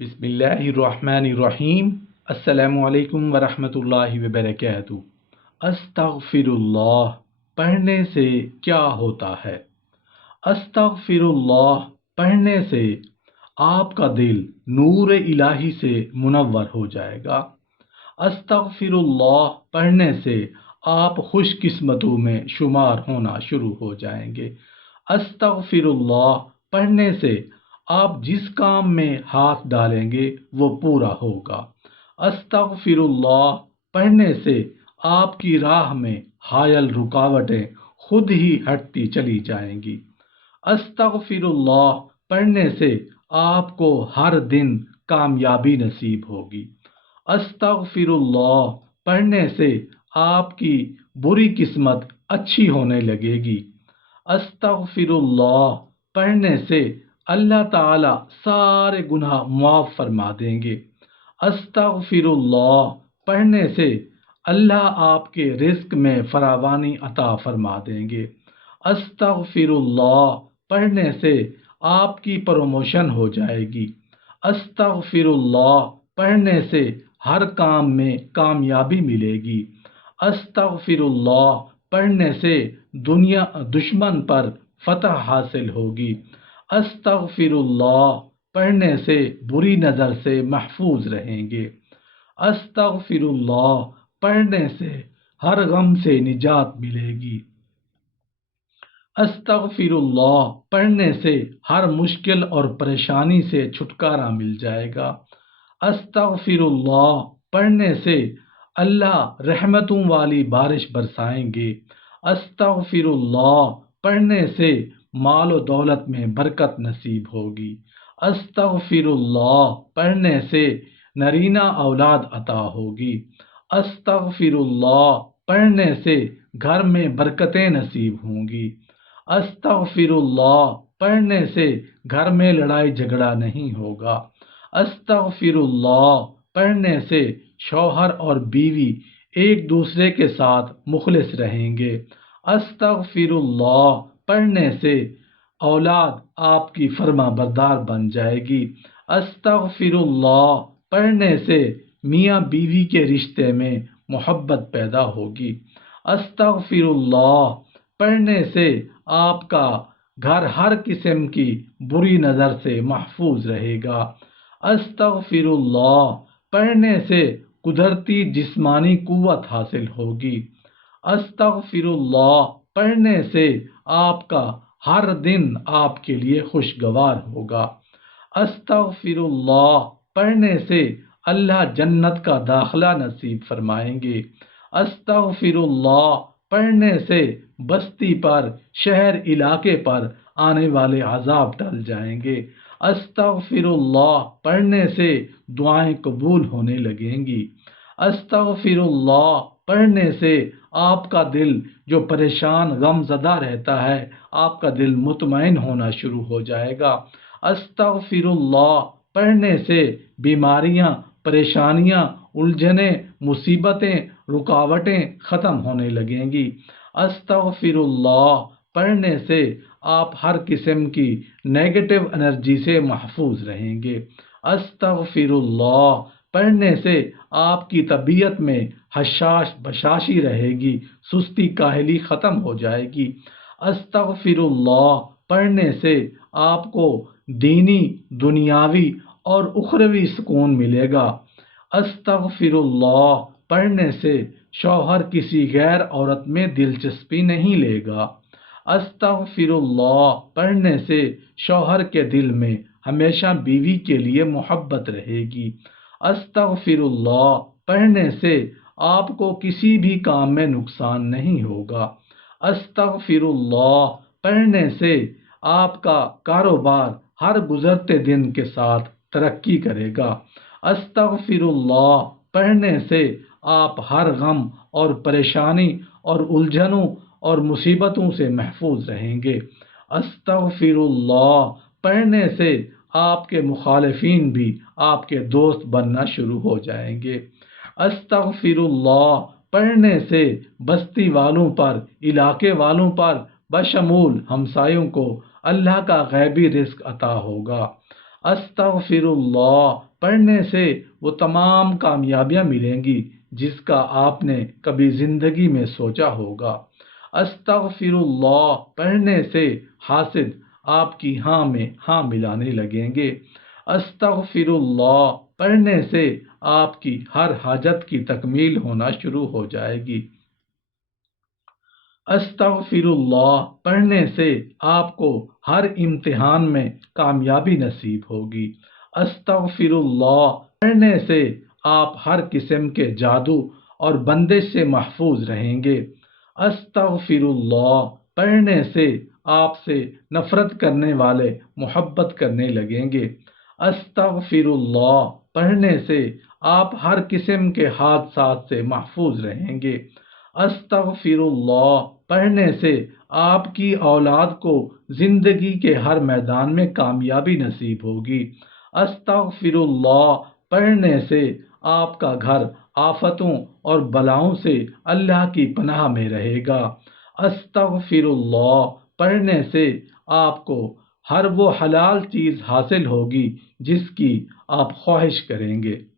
بسم اللہ الرحمن الرحیم۔ السلام علیکم ورحمۃ اللہ وبرکاتہ۔ استغفر اللہ پڑھنے سے کیا ہوتا ہے؟ استغفر اللہ پڑھنے سے آپ کا دل نور الہی سے منور ہو جائے گا۔ استغفر اللہ پڑھنے سے آپ خوش قسمتوں میں شمار ہونا شروع ہو جائیں گے۔ استغفر اللہ پڑھنے سے آپ جس کام میں ہاتھ ڈالیں گے وہ پورا ہوگا۔ استغفر اللہ پڑھنے سے آپ کی راہ میں حائل رکاوٹیں خود ہی ہٹتی چلی جائیں گی۔ استغفر اللہ پڑھنے سے آپ کو ہر دن کامیابی نصیب ہوگی۔ استغفر اللہ پڑھنے سے آپ کی بری قسمت اچھی ہونے لگے گی۔ استغفر اللہ پڑھنے سے اللہ تعالی سارے گناہ معاف فرما دیں گے۔ استغفر اللہ پڑھنے سے اللہ آپ کے رزق میں فراوانی عطا فرما دیں گے۔ استغفر اللہ پڑھنے سے آپ کی پروموشن ہو جائے گی۔ استغفر اللہ پڑھنے سے ہر کام میں کامیابی ملے گی۔ استغفر اللہ پڑھنے سے دشمن پر فتح حاصل ہوگی۔ استغفر اللہ پڑھنے سے بری نظر سے محفوظ رہیں گے۔ استغفر اللہ پڑھنے سے ہر غم سے نجات ملے گی۔ استغفر اللہ پڑھنے سے ہر مشکل اور پریشانی سے چھٹکارا مل جائے گا۔ استغفر اللہ پڑھنے سے اللہ رحمتوں والی بارش برسائیں گے۔ استغفر اللہ پڑھنے سے مال و دولت میں برکت نصیب ہوگی۔ استغفر اللہ پڑھنے سے نرینہ اولاد عطا ہوگی۔ استغفر اللہ پڑھنے سے گھر میں برکتیں نصیب ہوں گی۔ استغفر اللہ پڑھنے سے گھر میں لڑائی جھگڑا نہیں ہوگا۔ استغفر اللہ پڑھنے سے شوہر اور بیوی ایک دوسرے کے ساتھ مخلص رہیں گے۔ استغفر اللہ پڑھنے سے اولاد آپ کی فرما بردار بن جائے گی۔ استغفر اللہ پڑھنے سے میاں بیوی کے رشتے میں محبت پیدا ہوگی۔ استغفر اللہ پڑھنے سے آپ کا گھر ہر قسم کی بری نظر سے محفوظ رہے گا۔ استغفر اللہ پڑھنے سے قدرتی جسمانی قوت حاصل ہوگی۔ استغفر اللہ پڑھنے سے آپ کا ہر دن آپ کے لیے خوشگوار ہوگا۔ استغفر اللہ پڑھنے سے اللہ جنت کا داخلہ نصیب فرمائیں گے۔ استغفر اللہ پڑھنے سے بستی پر، شہر علاقے پر آنے والے عذاب ٹل جائیں گے۔ استغفر اللہ پڑھنے سے دعائیں قبول ہونے لگیں گی۔ استغفر اللہ پڑھنے سے آپ کا دل جو پریشان غم زدہ رہتا ہے، آپ کا دل مطمئن ہونا شروع ہو جائے گا۔ استغفر اللہ پڑھنے سے بیماریاں، پریشانیاں، الجھنیں، مصیبتیں، رکاوٹیں ختم ہونے لگیں گی۔ استغفر اللہ پڑھنے سے آپ ہر قسم کی نیگیٹو انرجی سے محفوظ رہیں گے۔ استغفر اللہ پڑھنے سے آپ کی طبیعت میں حشاش بشاشی رہے گی، سستی کاہلی ختم ہو جائے گی۔ استغفر اللہ پڑھنے سے آپ کو دینی، دنیاوی اور اخروی سکون ملے گا۔ استغفر اللہ پڑھنے سے شوہر کسی غیر عورت میں دلچسپی نہیں لے گا۔ استغفر اللہ پڑھنے سے شوہر کے دل میں ہمیشہ بیوی کے لیے محبت رہے گی۔ استغفر اللہ پڑھنے سے آپ کو کسی بھی کام میں نقصان نہیں ہوگا۔ استغفر اللہ پڑھنے سے آپ کا کاروبار ہر گزرتے دن کے ساتھ ترقی کرے گا۔ استغفر اللہ پڑھنے سے آپ ہر غم اور پریشانی اور الجھنوں اور مصیبتوں سے محفوظ رہیں گے۔ استغفر اللہ پڑھنے سے آپ کے مخالفین بھی آپ کے دوست بننا شروع ہو جائیں گے۔ استغفر اللہ پڑھنے سے بستی والوں پر، علاقے والوں پر بشمول ہمسایوں کو اللہ کا غیبی رزق عطا ہوگا۔ استغفرullah پڑھنے سے وہ تمام کامیابیاں ملیں گی جس کا آپ نے کبھی زندگی میں سوچا ہوگا۔ استغفرullah پڑھنے سے حاسد آپ کی ہاں میں ہاں ملانے لگیں گے۔ استغفرullah پڑھنے سے آپ کی ہر حاجت کی تکمیل ہونا شروع ہو جائے گی۔ استغفرullah پڑھنے سے آپ کو ہر امتحان میں کامیابی نصیب ہوگی۔ استغفرullah پڑھنے سے آپ ہر قسم کے جادو اور بندش سے محفوظ رہیں گے۔ استغفرullah پڑھنے سے آپ سے نفرت کرنے والے محبت کرنے لگیں گے۔ استغفرullah پڑھنے سے آپ ہر قسم کے حادثات سے محفوظ رہیں گے۔ استغفرullah پڑھنے سے آپ کی اولاد کو زندگی کے ہر میدان میں کامیابی نصیب ہوگی۔ استغفرullah پڑھنے سے آپ کا گھر آفتوں اور بلاؤں سے اللہ کی پناہ میں رہے گا۔ استغفرullah پڑھنے سے آپ کو ہر وہ حلال چیز حاصل ہوگی جس کی آپ خواہش کریں گے۔